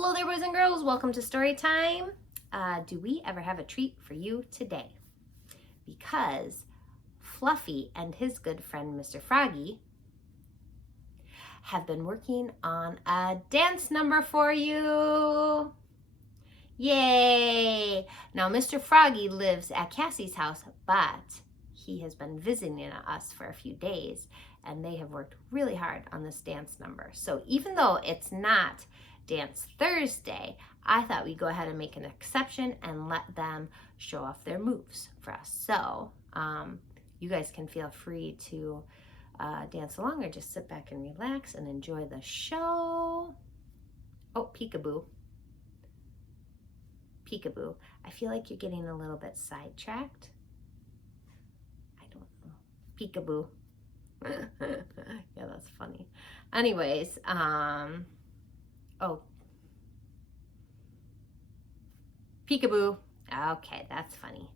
Hello there, boys and girls. Welcome to story time. Do we ever have a treat for you today? Because Fluffy and his good friend, Mr. Froggy, have been working on a dance number for you. Yay! Now, Mr. Froggy lives at Cassie's house, but he has been visiting us for a few days, and they have worked really hard on this dance number. So even though it's not Dance Thursday, I thought we'd go ahead and make an exception and let them show off their moves for us. So you guys can feel free to dance along or just sit back and relax and enjoy the show. Oh, peekaboo. Peekaboo. I feel like you're getting a little bit sidetracked. I don't know. Peekaboo. Yeah, that's funny. Anyways, oh. Peekaboo. Okay, that's funny.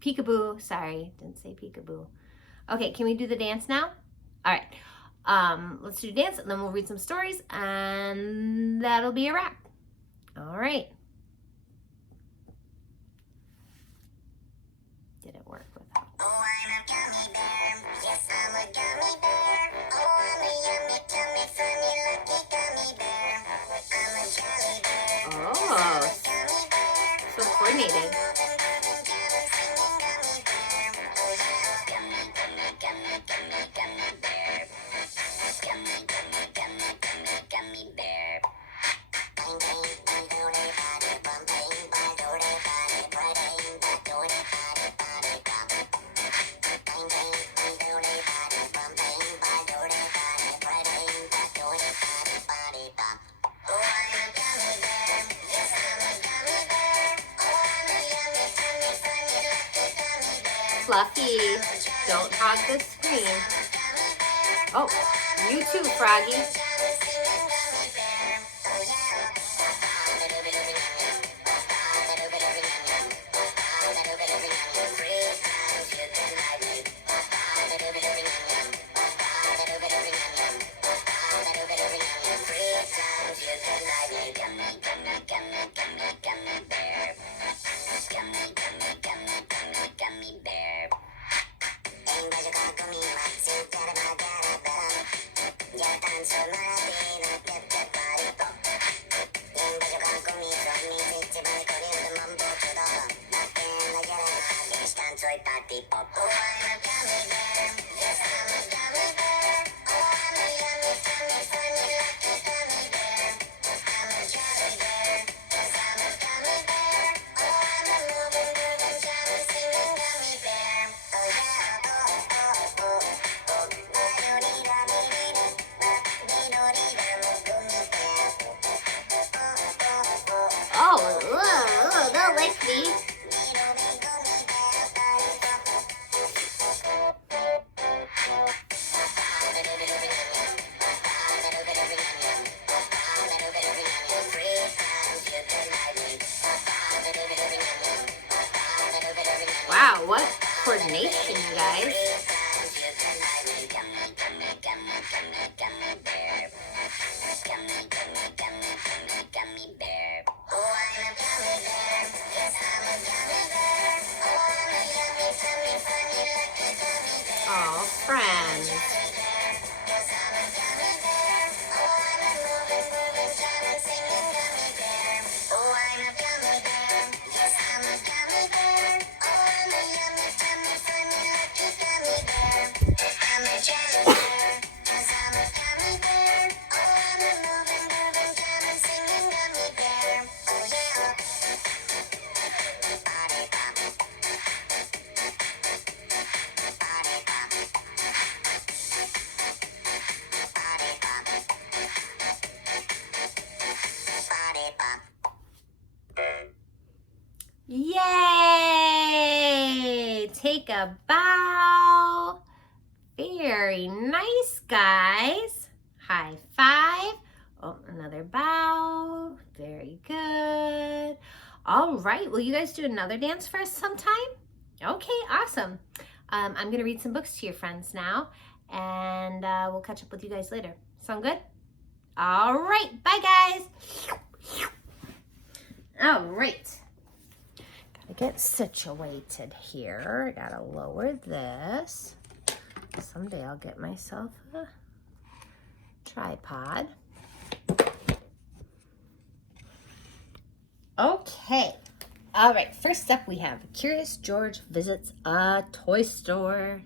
Peekaboo. Sorry, didn't say peekaboo. Okay, can we do the dance now? All right. Let's do the dance and then we'll read some stories and that'll be a wrap. All right. Did it work without? Oh, I'm a gummy bear. Yes, I'm a gummy bear. Oh, I'm a yummy, tummy, funny, lucky gummy bear. I'm a jolly bear. Oh, Gummy bear. so coordinated. Gummy, gummy, gummy, gummy, gummy bear. Gummy, gummy, gummy, gummy, gummy bear. Bang, bang, bang, do-de, ba-de, bum, bang, ba-do-de, ba-de, ba-dang, ba-do-de, ba-de, ba-de, bum. Bang, bang, bang, do-de, ba-de, bum, bang, ba-do-de, ba-de, ba-dang, ba-do-de, ba-de, ba-de, bum. Oh, I'm a gummy bear. Yes, I'm a gummy bear. Oh, I'm a yummy, tummy, funny, lucky gummy bear. Fluffy, don't hog the screen. Oh, you too, Froggy. Oh, don't lick me. Wow, what coordination, you guys. Oh, friends. Yay! Take a bow. Very nice, guys. High five. Oh, another bow. Very good. All right. Will you guys do another dance for us sometime? Okay, awesome. I'm going to read some books to your friends now. and we'll catch up with you guys later. Sound good? All right. Bye, guys. All right. Gotta get situated here. I gotta lower this. Someday I'll get myself a tripod. Okay. All right. First up, we have Curious George visits a toy store.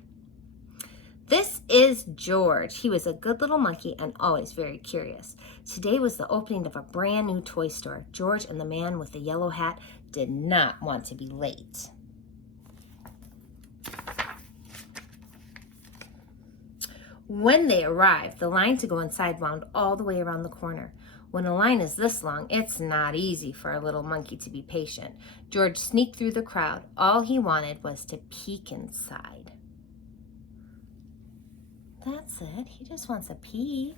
This is George. He was a good little monkey and always very curious. Today was the opening of a brand new toy store. George and the man with the yellow hat did not want to be late. When they arrived, the line to go inside wound all the way around the corner. When a line is this long, it's not easy for a little monkey to be patient. George sneaked through the crowd. All he wanted was to peek inside. That's it. He just wants a peek.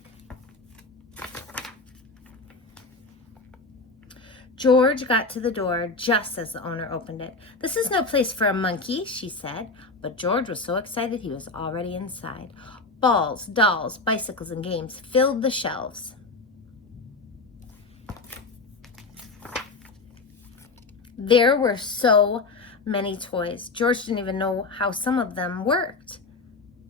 George got to the door just as the owner opened it. "This is no place for a monkey," she said. But George was so excited he was already inside. Balls, dolls, bicycles, and games filled the shelves. There were so many toys. George didn't even know how some of them worked.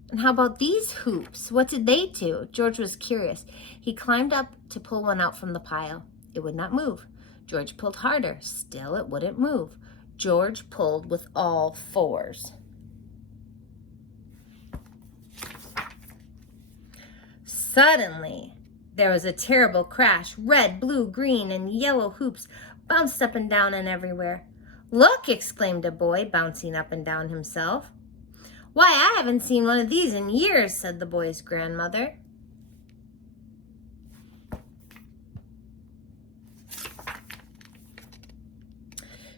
And how about these hoops? What did they do? George was curious. He climbed up to pull one out from the pile. It would not move. George pulled harder. Still, it wouldn't move. George pulled with all fours. Suddenly, there was a terrible crash. Red, blue, green, and yellow hoops bounced up and down and everywhere. "Look!" exclaimed a boy, bouncing up and down himself. "Why, I haven't seen one of these in years," said the boy's grandmother.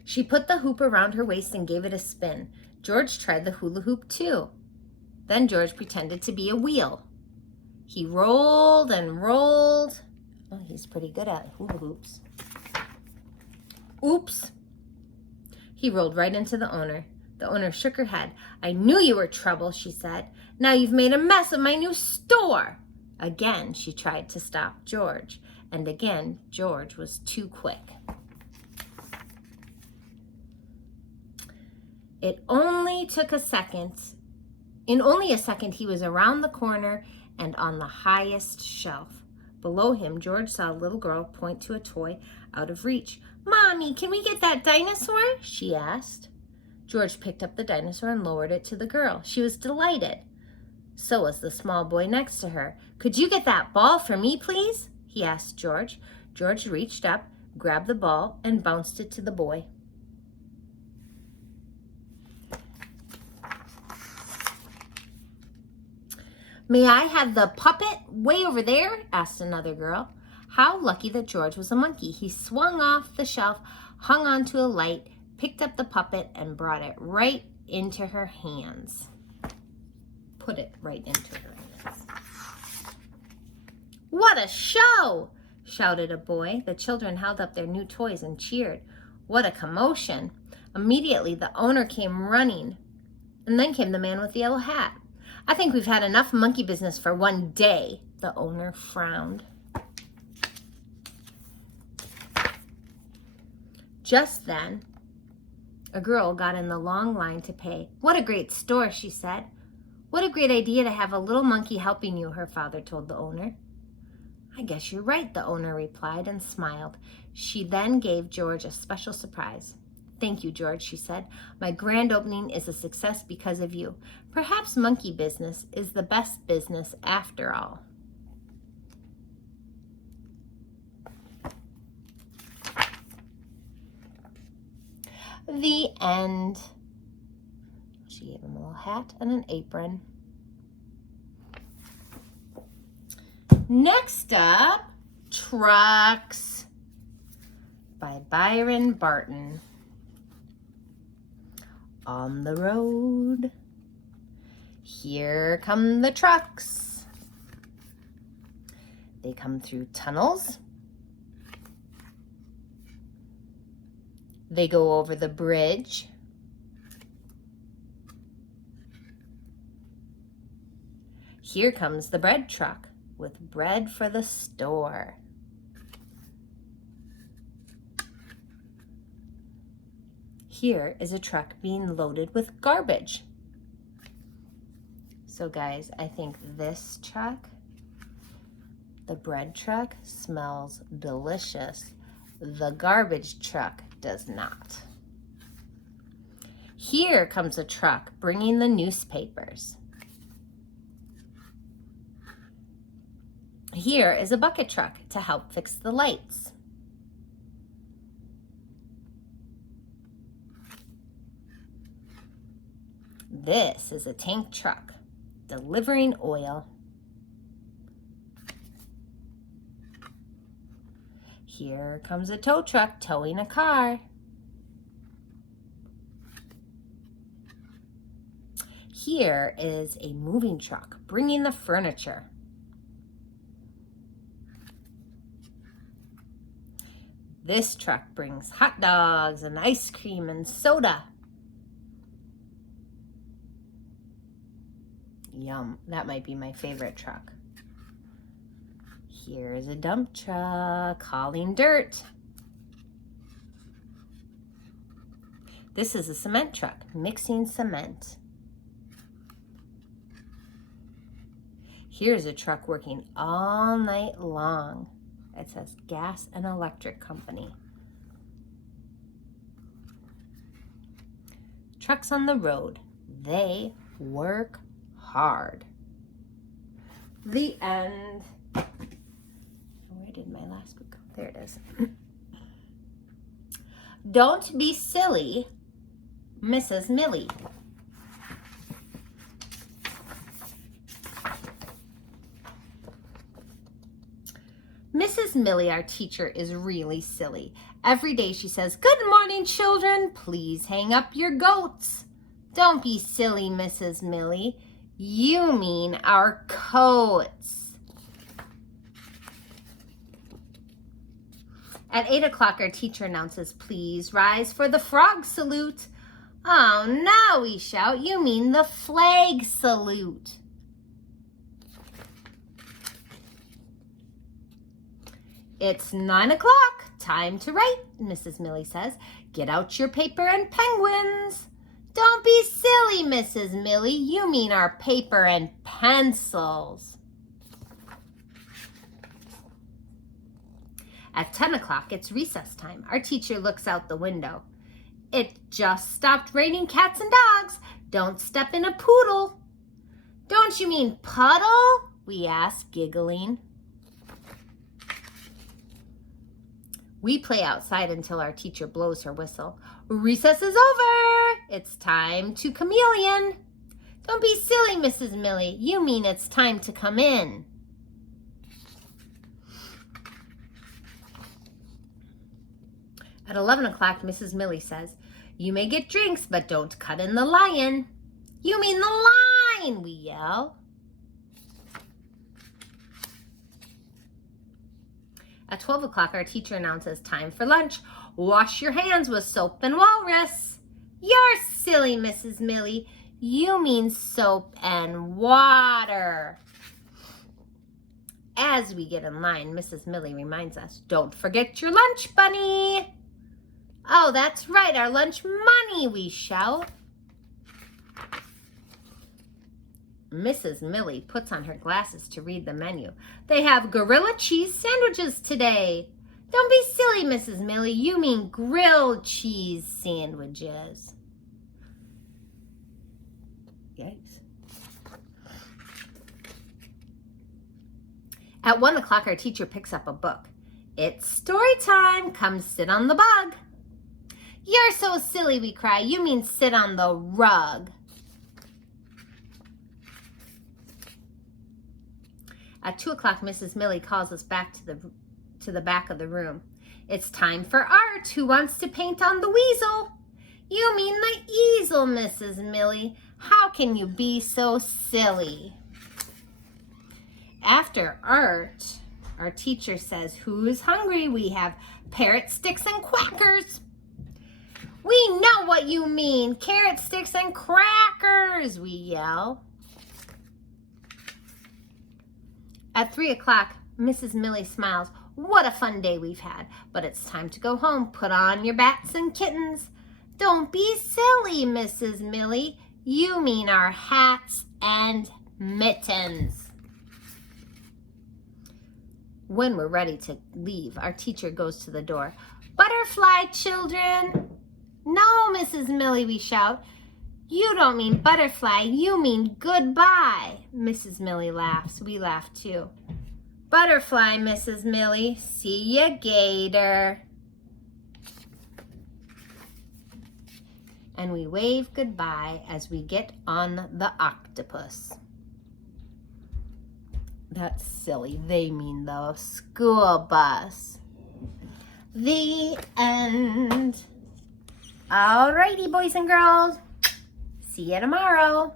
She put the hoop around her waist and gave it a spin. George tried the hula hoop too. Then George pretended to be a wheel. He rolled and rolled. Oh, he's pretty good at hula hoops. Oops. He rolled right into the owner. The owner shook her head. "I knew you were trouble," she said. "Now you've made a mess of my new store." Again, she tried to stop George. And again, George was too quick. It only took a second. In only a second, he was around the corner and on the highest shelf. Below him, George saw a little girl point to a toy out of reach. "Mommy, can we get that dinosaur?" she asked. George picked up the dinosaur and lowered it to the girl. She was delighted. So was the small boy next to her. "Could you get that ball for me, please?" he asked George. George reached up, grabbed the ball, and bounced it to the boy. "May I have the puppet way over there?" asked another girl. How lucky that George was a monkey. He swung off the shelf, hung onto a light, picked up the puppet, and brought it right into her hands. Put it right into her hands. "What a show!" shouted a boy. The children held up their new toys and cheered. What a commotion! Immediately, the owner came running, and then came the man with the yellow hat. "I think we've had enough monkey business for one day," the owner frowned. Just then, a girl got in the long line to pay. "What a great store," she said. "What a great idea to have a little monkey helping you," her father told the owner. "I guess you're right," the owner replied and smiled. She then gave George a special surprise. "Thank you, George," she said. "My grand opening is a success because of you. Perhaps monkey business is the best business after all." The end. She gave him a little hat and an apron. Next up, Trucks by Byron Barton. On the road, here come the trucks. They come through tunnels. They go over the bridge. Here comes the bread truck with bread for the store. Here is a truck being loaded with garbage. So guys, I think this truck, the bread truck, smells delicious. The garbage truck does not. Here comes a truck bringing the newspapers. Here is a bucket truck to help fix the lights. This is a tank truck delivering oil. Here comes a tow truck towing a car. Here is a moving truck bringing the furniture. This truck brings hot dogs and ice cream and soda. Yum, that might be my favorite truck. Here's a dump truck hauling dirt. This is a cement truck mixing cement. Here's a truck working all night long. It says Gas and Electric Company. Trucks on the road, they work hard. The end. Where did my last book go? There it is. Don't be silly, Mrs. Millie. Mrs. Millie, our teacher, is really silly. Every day she says, "Good morning, children. Please hang up your goats." Don't be silly, Mrs. Millie. You mean our coats. At 8 o'clock, our teacher announces, "Please rise for the frog salute." Oh, now we shout, "You mean the flag salute." It's 9 o'clock. Time to write, Mrs. Millie says. "Get out your paper and penguins." Don't be silly, Mrs. Millie. You mean our paper and pencils. At 10 o'clock, it's recess time. Our teacher looks out the window. "It just stopped raining cats and dogs. Don't step in a poodle." "Don't you mean puddle?" we ask, giggling. We play outside until our teacher blows her whistle. Recess is over. It's time to chameleon. Don't be silly, Mrs. Millie. You mean it's time to come in. At 11 o'clock, Mrs. Millie says, "You may get drinks, but don't cut in the lion." "You mean the line," we yell. At 12 o'clock, our teacher announces, "Time for lunch. Wash your hands with soap and walrus." "You're silly, Mrs. Millie. You mean soap and water." As we get in line, Mrs. Millie reminds us, "Don't forget your lunch bunny." "Oh, that's right, our lunch money," we shout. Mrs. Millie puts on her glasses to read the menu. "They have gorilla cheese sandwiches today." "Don't be silly, Mrs. Millie. You mean grilled cheese sandwiches." Yikes. At 1 o'clock, our teacher picks up a book. "It's story time. Come sit on the bug." "You're so silly," we cry. "You mean sit on the rug." At 2 o'clock, Mrs. Millie calls us back to the back of the room. "It's time for art. Who wants to paint on the weasel?" "You mean the easel, Mrs. Millie. How can you be so silly?" After art, our teacher says, "Who's hungry? We have parrot sticks and crackers." "We know what you mean. Carrot sticks and crackers," we yell. At 3 o'clock, Mrs. Millie smiles. What a fun day we've had. But it's time to go home. Put on your bats and kittens. Don't be silly, Mrs. Millie. You mean our hats and mittens. When we're ready to leave, our teacher goes to the door. Butterfly, children. No, Mrs. Millie, we shout. You don't mean butterfly, you mean goodbye. Mrs. Millie laughs. We laugh too. Butterfly, Mrs. Millie. See ya, gator. And we wave goodbye as we get on the octopus. That's silly. They mean the school bus. The end. Alrighty, boys and girls. See you tomorrow.